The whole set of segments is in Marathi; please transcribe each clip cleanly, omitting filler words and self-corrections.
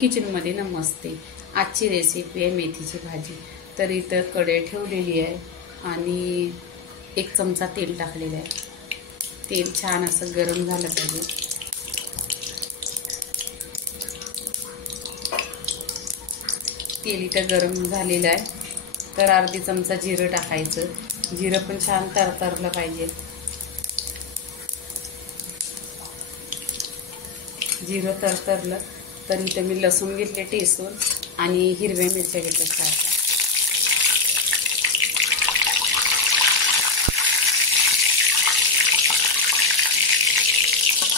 किचनमध्ये नमस्ते। आजची रेसिपी आहे मेथीची भाजी। तर इथं कढई ठेवलेली आहे आणि 1 चमचा तेल टाकलेलं आहे। तेल छान असं गरम झालं पाहिजे। तेल इथं गरम झालेलं आहे तर अर्धी चमचा जिरं टाकायचं। जिरं पण छान तरतरलं पाहिजे। जिरं तरतरलं तर इथं मी लसूण घेतले ठेचून आणि हिरव्या मिरच्या घेतल्या 4।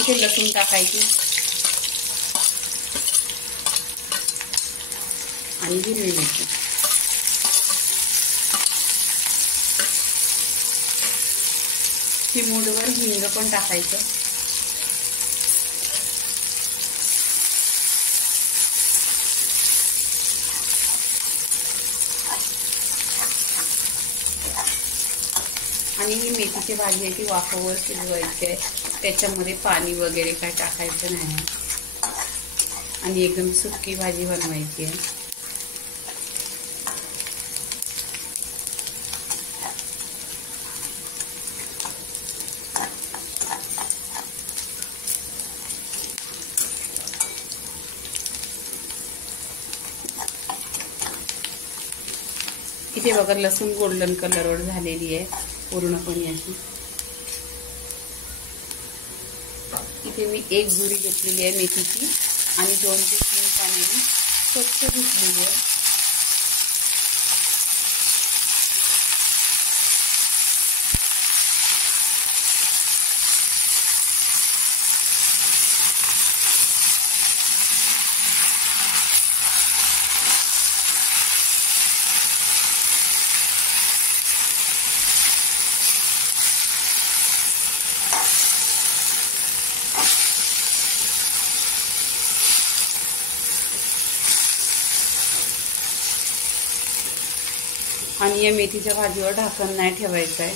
इथे लसूण टाकायची आणि हिरवी मिरची। चिमूटभर हिंग पण टाकायचं। आणि ही मेथीची भाजी आहे ती वाफेवर शिजवायची आहे। त्याच्यामध्ये पाणी वगैरे काय टाकायचं नाही आणि एकदम सुकी भाजी बनवायची आहे। इथे बघा लसूण गोल्डन कलरवर झालेली आहे पूर्णपणे अशी। इथे मी 1 जुडी घेतलेली आहे मेथीची आणि 2 ते 3 पाण्याने स्वच्छ धुतलेली आहे। आणि या मेथीच्या भाजीवर ढाकण नाही ठेवायचं आहे,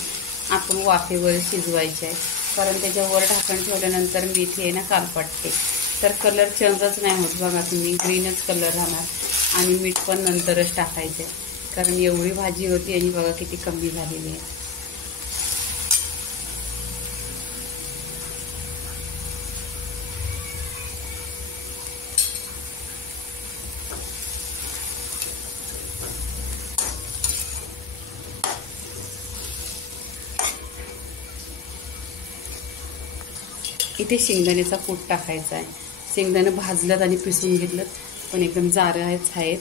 आपण वाफेवर शिजवायचं आहे। कारण त्याच्यावर ढाकण ठेवल्यानंतर मेथी आहे ना कालपाटते, तर कलर चेंजच नाही होत। बघा तुम्ही ग्रीनच कलर राहणार आणि मीठ पण नंतरच टाकायचं आहे, कारण एवढी भाजी होती आणि बघा किती कमी झालेली आहे। इथे शेंगदाण्याचा कूट टाकायचा आहे। शेंगदाणे भाजलं आणि पिसून घेतलं पण एकदम जारच आहेत।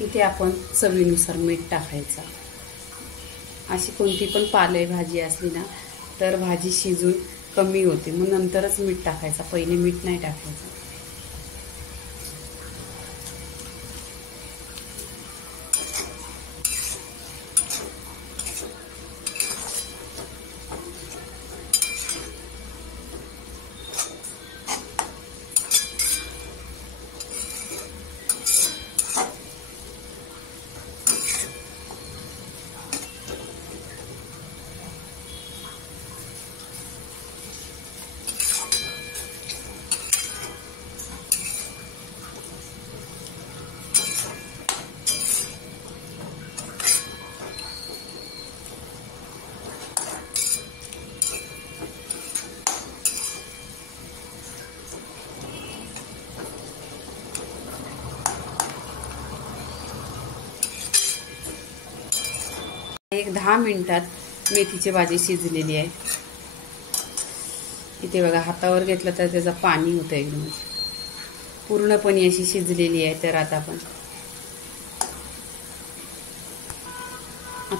इथे आपण चवीनुसार मीठ टाकायचं। अशी कोणती पण पालेभाजी असली ना तर भाजी शिजून कमी होते, मग नंतरच मीठ टाकायचं, पहिले मीठ नाही टाकायचं। एक 10 मिनिटात मेथीची भाजी शिजलेली आहे। इथे बघा हातावर घेतलं तर त्याचं पाणी होतं एकदम, पूर्णपणे अशी शिजलेली आहे। तर आता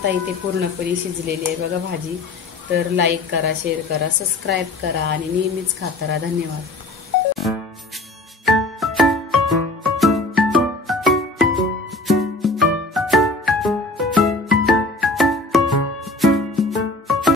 इथे पूर्णपणे शिजलेली आहे बघा भाजी। तर लाईक करा, शेअर करा, सबस्क्राईब करा आणि नेहमीच खात राहा। धन्यवाद।